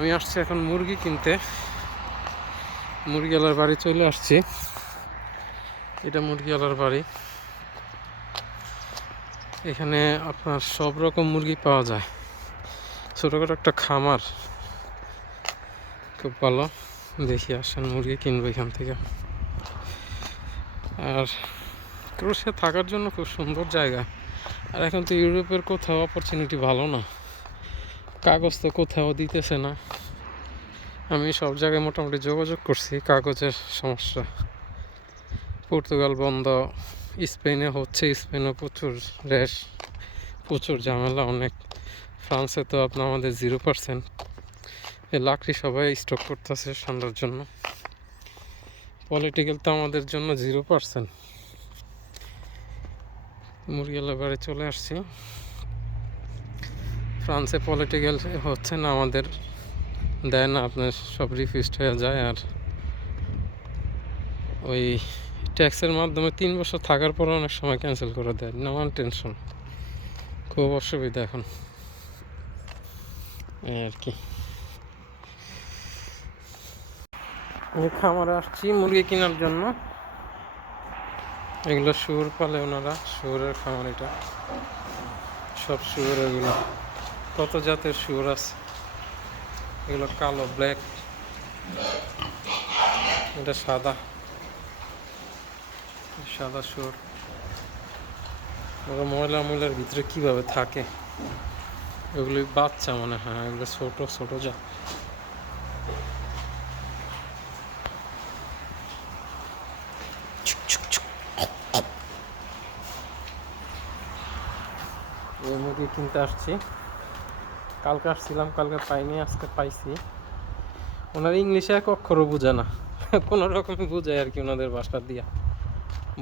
আমি আসছি এখন মুরগি কিনতে। মুরগিওয়ালার বাড়ি চলে আসছি। এটা মুরগিওয়ালার বাড়ি। এখানে আপনার সব রকম মুরগি পাওয়া যায়। ছোটোখাটো একটা খামার। খুব ভালো। দেখি আসেন মুরগি কিনবো এখান থেকে। আর ক্রোশিয়া থাকার জন্য খুব সুন্দর জায়গা। আর এখন তো ইউরোপের কোথাও অপরচুনিটি ভালো না। কাগজ তো কোথাও দিতেছে না। আমি সব জায়গায় মোটামুটি যোগাযোগ করছি, কাগজের সমস্যা। পর্তুগাল বন্ধ, স্পেনে হচ্ছে স্পেনে প্রচুর রেশ প্রচুর ঝামেলা অনেক। ফ্রান্সে তো আপনার আমাদের জিরো পার্সেন্ট লাকড়ি সবাই স্টক করতেছে ঠান্ডার জন্য। পলিটিক্যাল তো আমাদের জন্য জিরো পার্সেন্ট মুরগিয়ালা বাড়ি চলে আসছি। ফ্রান্সে পলিটিক্যাল হচ্ছে না, আমাদের দেয় না, আপনার সব রিফিউজড হয়ে যায়। আর ওই ট্যাক্সের মাধ্যমে তিন বছর থাকার পর অনেক সময় ক্যান্সেল করে দেয়, নানান টেনশন খুব অসুবিধা এখন। আর কি। খামারে আসছি, মুরগি কেনার জন্য। এগুলো শুয়োর পালে ওনারা, শুয়োরের খামার এটা। সব শুয়োর এগুলো। কত জাতের শুয়োর আছে? এগুলো কালো ব্ল্যাক এটা সাদা। সাদা শুয়োর। ওরা ময়লা ময়লার ভিতরে কীভাবে থাকে? এগুলি বাচ্চা মনে হয় এগুলো ছোট ছোট যা মুরগি কিনতে আসছি। কালকে আসছিলাম, কালকে পাইনি, আজকে পাইছি। ওনার ইংলিশে এক অক্ষরও বোঝে না। কোনো রকমই বোঝায় আর কি ওনাদের ভাষা দিয়া।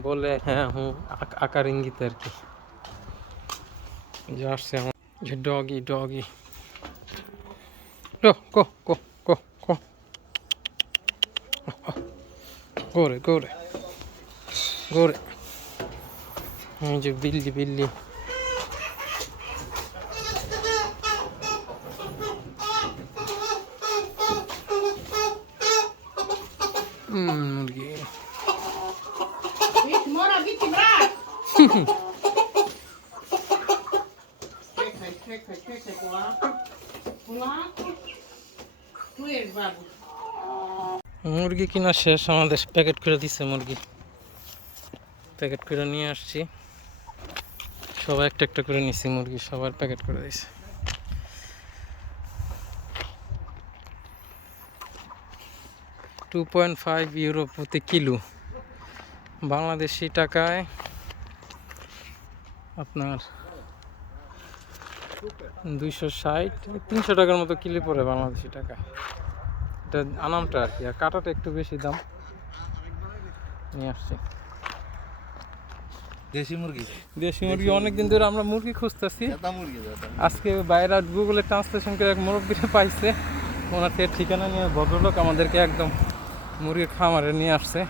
বলে হ্যাঁ হুঁ আক- আকার ইঙ্গিতে আর কি। যে আসছে আমার যে ডগি ডগি। কো কো কো কো। কো গোরে গোরে গোরে যে বিল্লি বিল্লি। Babu. মুরগি কিনা শেষ আমাদের প্যাকেট করে দিছে মুরগি। প্যাকেট করে নিয়ে আসছি। সবাই একটা একটা করে নিছি মুরগি সবার প্যাকেট করে দিছে। টু পয়েন্ট ফাইভ ইউরো প্রতি কিলো। বাংলাদেশি টাকায় আপনার দুইশো ষাট তিনশো টাকার মতো কিলো পড়ে বাংলাদেশি টাকা। এটা আনামটা আর কি আর কাটাটা একটু বেশি দাম। নিয়ে আসছি। দেশি মুরগি? দেশি মুরগি অনেক দিন ধরে আমরা মুরগি খুঁজতেছি। আজকে বাইরে গুগলে ট্রান্সলেশন করে এক মুরব্বীরা পাইছে। ওনার থেকে ঠিকানা নিয়ে ভদ্রলোক আমাদেরকে একদম মুরগির খামারে নিয়ে আসছে।